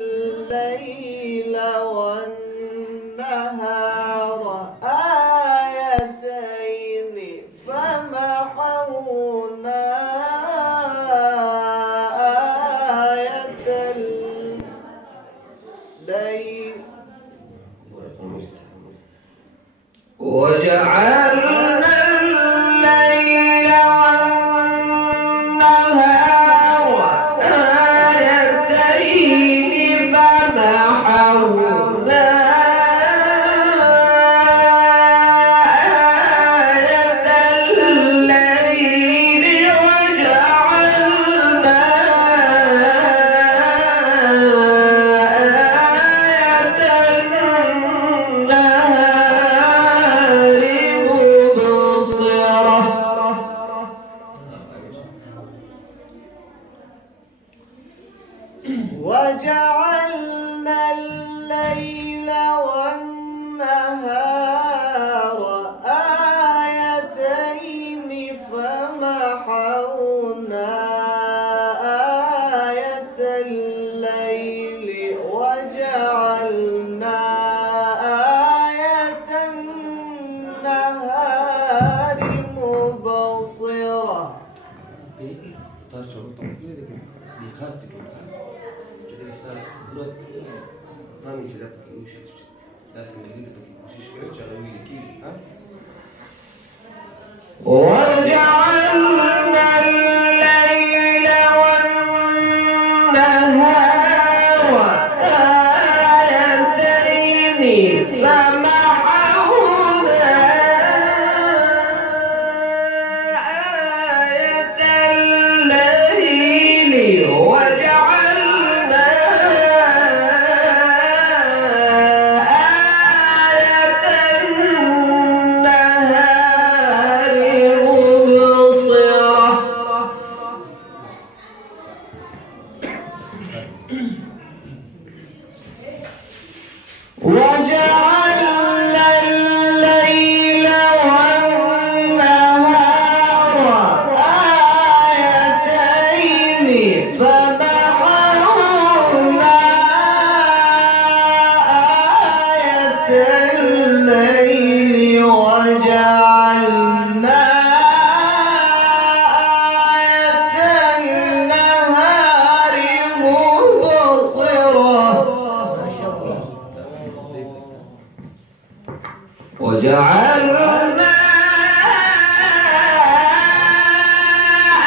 الليل والنهار آيتين فمحونا آية الليل وجعلنا الليل والنهار آيتين فمحونا آية الليل وجعلنا آية النهار مبصرة وجعلنا الليل والنهار آيتين فمحونا آية الليل وجعلنا آية النهار مبصرة. Jadi kita buat kami sudah pakai usia, dah sembilan pakai usia cara memiliki, وجعلنا الليل والنهار آيتين فمحونا آية الليل وجعلنا آية النهار مبصرة وجعلنا الليل والنهار آيتين فمحونا آية الليل وجعلنا آية النهار مبصرة وجعلنا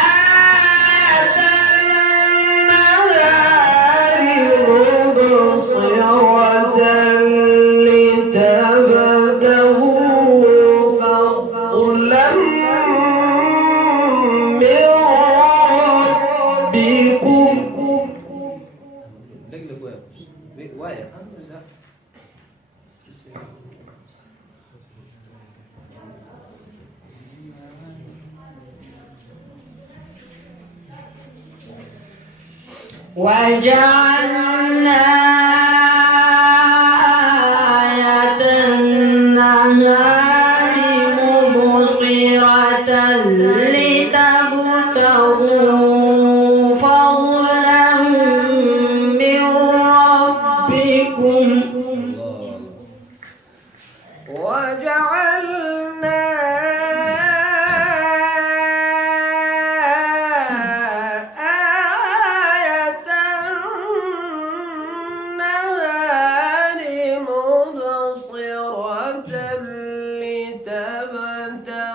آية النهار مبصرة لتبتغوا فضلا من ربكم lagi gue, wah ya, bisa. وجعلنا آية النهار مبصرة لتبتغوا فضلا من ربكم وجعلنا آية النهار مبصرة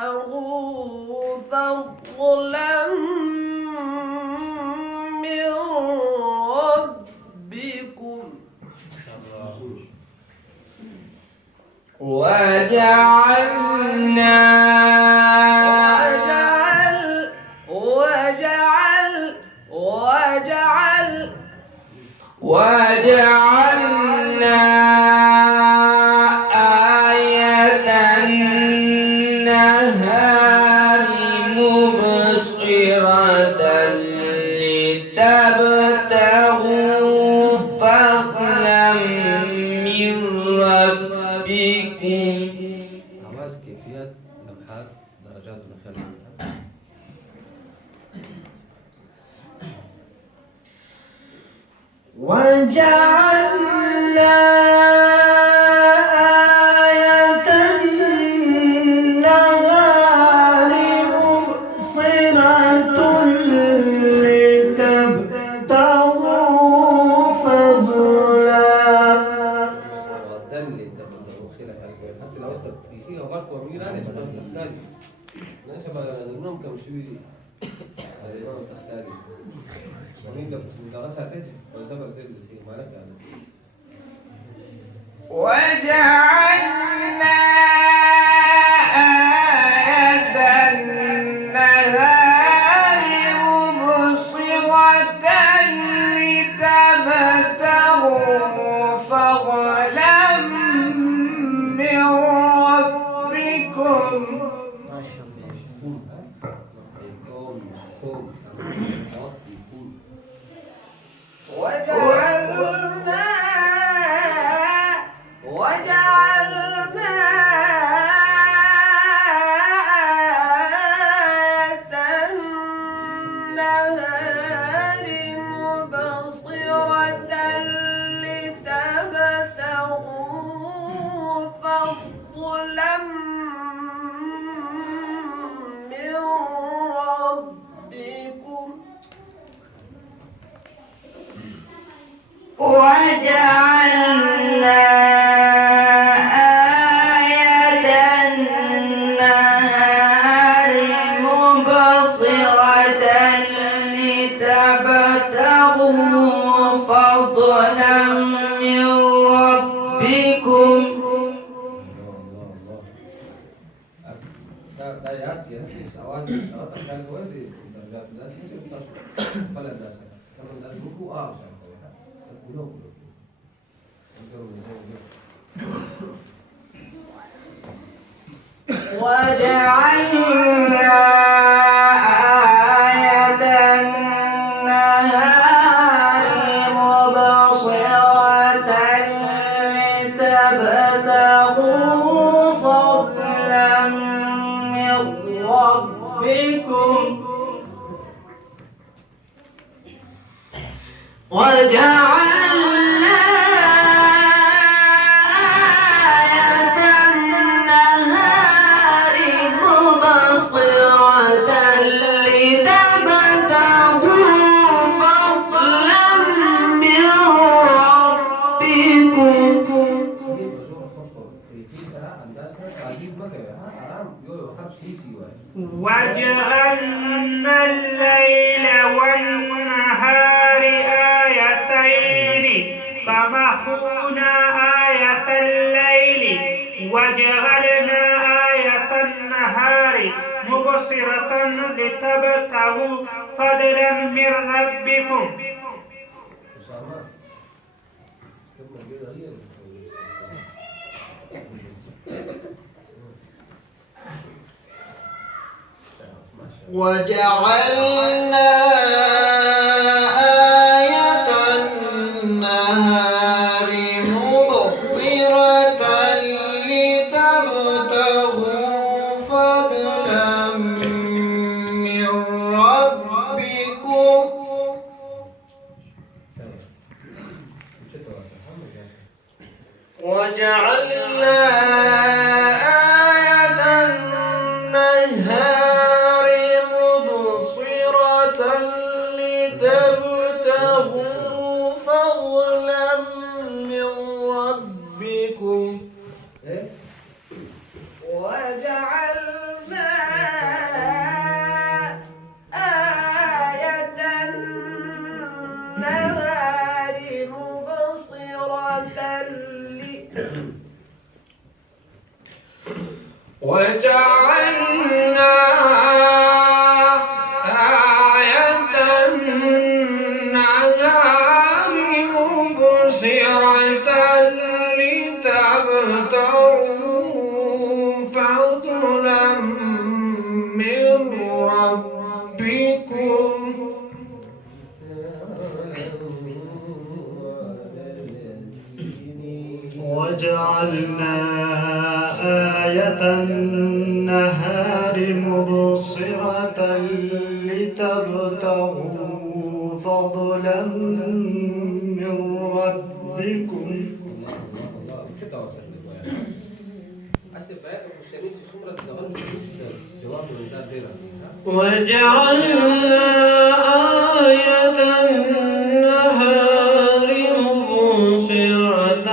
لتبتغوا فضلا من ربكم وجعلنا آية النهار مبصرة لتبتغوا فضلا من ربكم Awas kefiyat lamhat darajat al-khilaf. وجعلنا تحتاج ناس بقى كم شيء هذا ما تحتاج ومين ده غسل تجي وزبر تبدأ شيء ما لك يعني وجعلنا آية النهار مبصرة لتبتغوا فضلا من ربكم وجعلنا آية النهار مبصرة لتبتغوا فضلا من ربكم وجعلنا آية النهار مبصرة لتبتغوا فضلا من ربكم دايات يعني سواد كان ودي درجات الناس يجي فلا الناس كمان الناس بكو وجعلنا آية النهار مبصرة لتبتغوا فضلا من ربكم وجعلنا آية النهار مبصرة لتبتغوا فضلا من ربكم وجعلنا الليل والنهار آيتين فمحونا آية الليل وجعلنا آية النهار مبصرة لتبتغوا فضلا من ربكم وجعلنا آية النهار مبصرة لتبتغوا فضلا من ربكم وجعلنا آية النهار مبصرة لتبتغوا فضلا من ربكم وجعلنا آية النهار مبصرة وجعلنا آية النهار مبصرة لتبتغوا فضلا من ربكم وجعلنا آية النهار مبصرة لتبتغوا فضلا من ربكم وجعلنا آية النهار مبصرة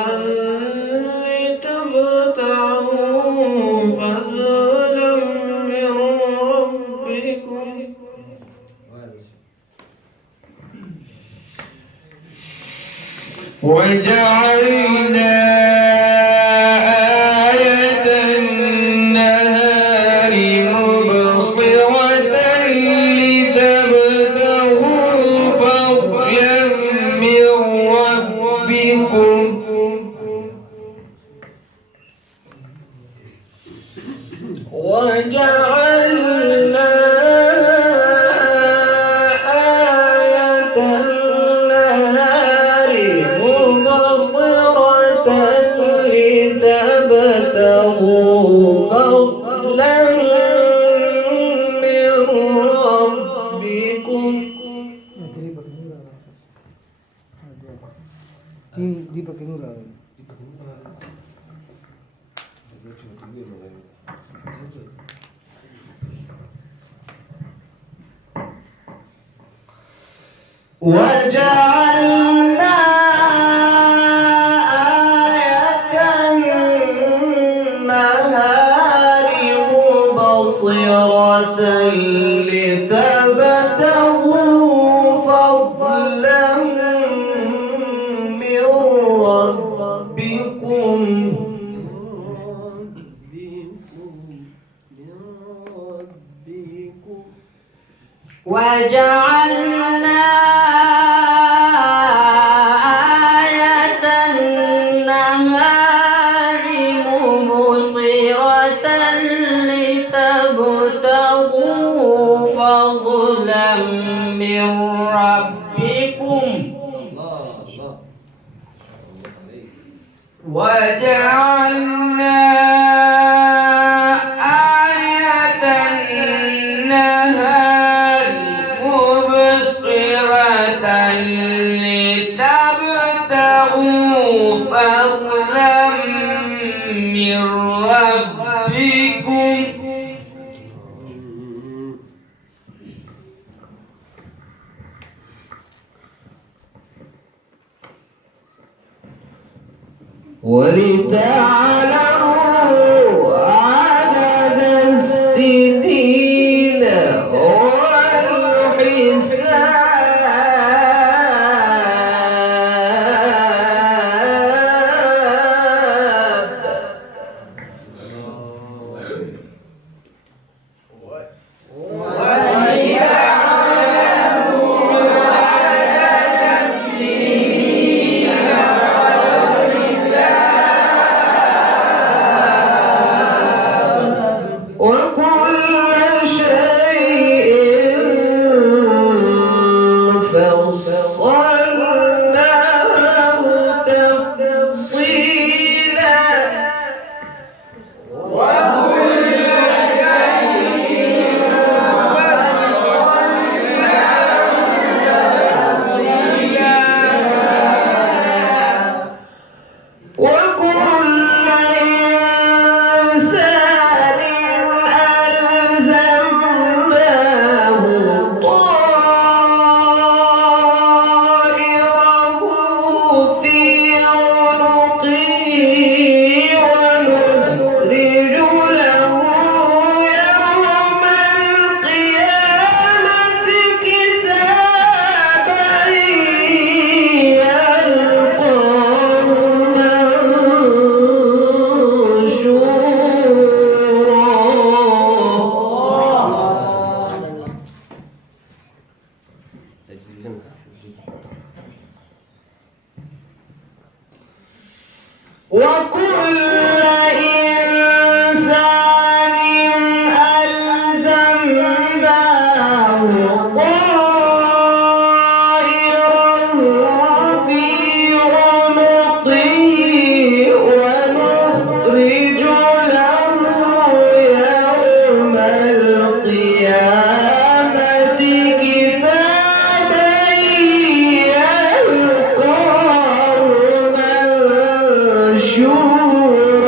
لتبتغوا فضلا وجعلنا آية النهار مبصرة لتبتغوا فضلا من ربكم وجعلنا آية النهار مبصرة لتبتغوا فضلا من ربكم Di pakai nura. وجعلنا آية النهار مبصرة لتبتغوا فضلا من ربكم وجعلنا آية النهار مبصرة لتبتغوا فضلا من ربكم الله عليك. وجعلنا آية النهار مبصرة لتبتغوا فضلا من ربكم ولتعلموا عدد السنين وكل شيء فصلناه تفصيلا وكل إنسان ألزمناه طائره في عنقه ونخرج له يوم القيامة كتابا يلقاه وكل إنسان ألزمناه طائره في عنقه ونخرج له يوم القيامة كتابا يلقاه منشورا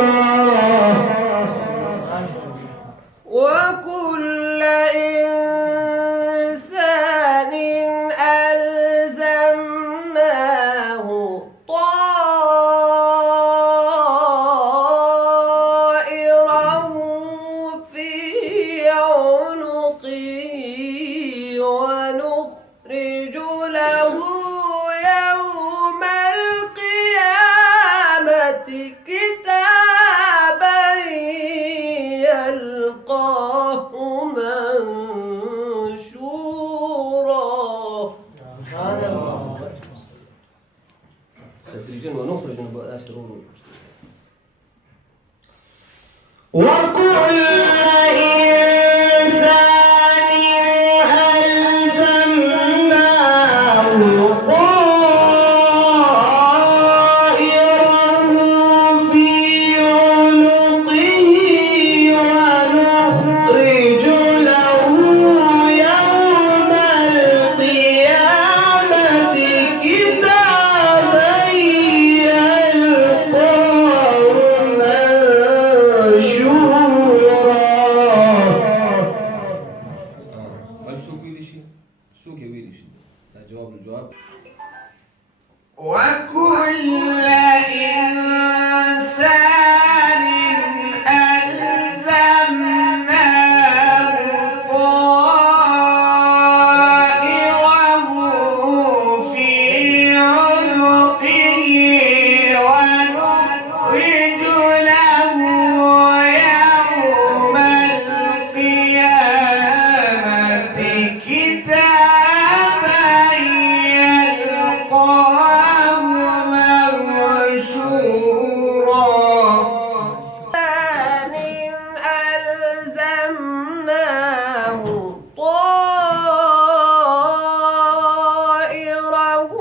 نخرج نبقى شرور وكل إنسان ألزمناه طائره في عنقه ونخرج له يوم القيامة كتابا يلقاه هل سوق ويلي شيء؟ سوق ويلي شيء؟ ده جواب الجواب. وكل إنسان ألزمناه طائره في عنقه ونخرج له يوم القيامة كتابا يلقاه منشورا ألزمناه طائره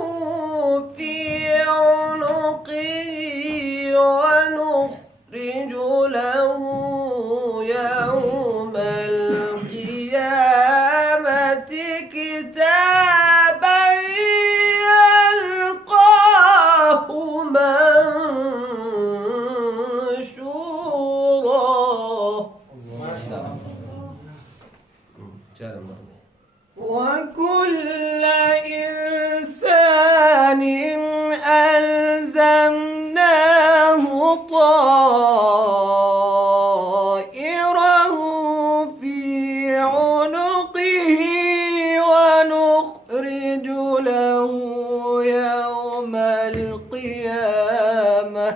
في عنقه ونخرج له يوم القيامة كتابا يلقاه منشورا وكل إنسان ألزمناه طائره في عنقه ونخرج له يوم القيامة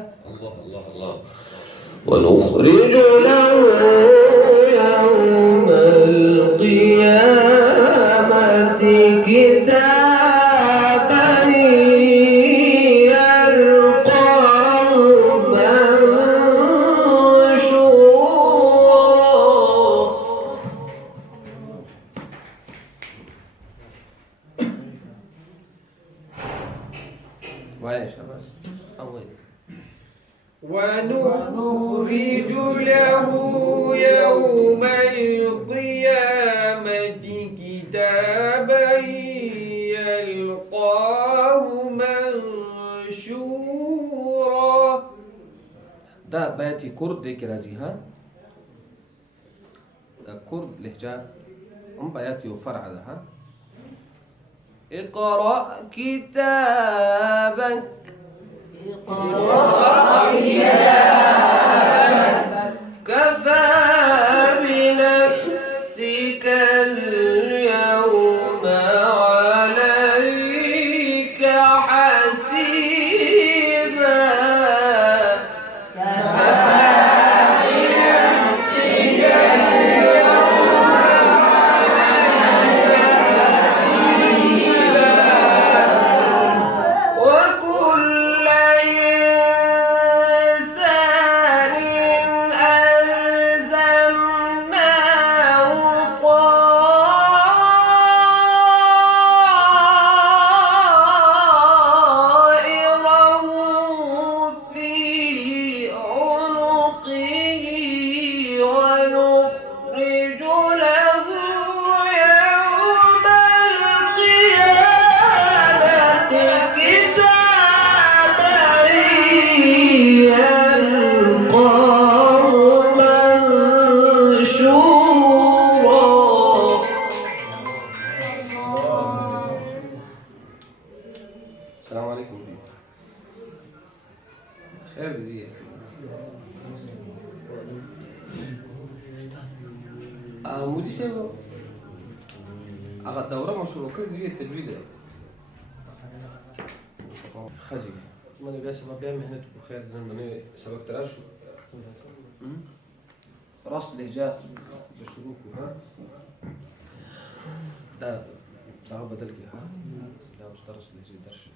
ونخرج له يوم القيامة كتابا يلقاه منشورا معلش بس أول ونخرج له يوم القيامة كتابا يلقاه منشورا. ده بياتي كرد كرازي ها ده كرد لهجة بياتي وفرع ده ها اقرأ كتابك كفى بنفسك اليوم عليك حسيبا وكل إنسان ألزمناه طائره في عنقه ونخرج له يوم القيامة كتابا يلقاه منشورا. السلام عليكم خير دي مودي سيبو أغا الدورة مشروع كل دي التجويد خجي ما نبقى سبب بيها مهنتك بخير لأنه سبب تراشو راس لهجاء بشروكه ها ده بدلك ها ده مش درس لهجاء درش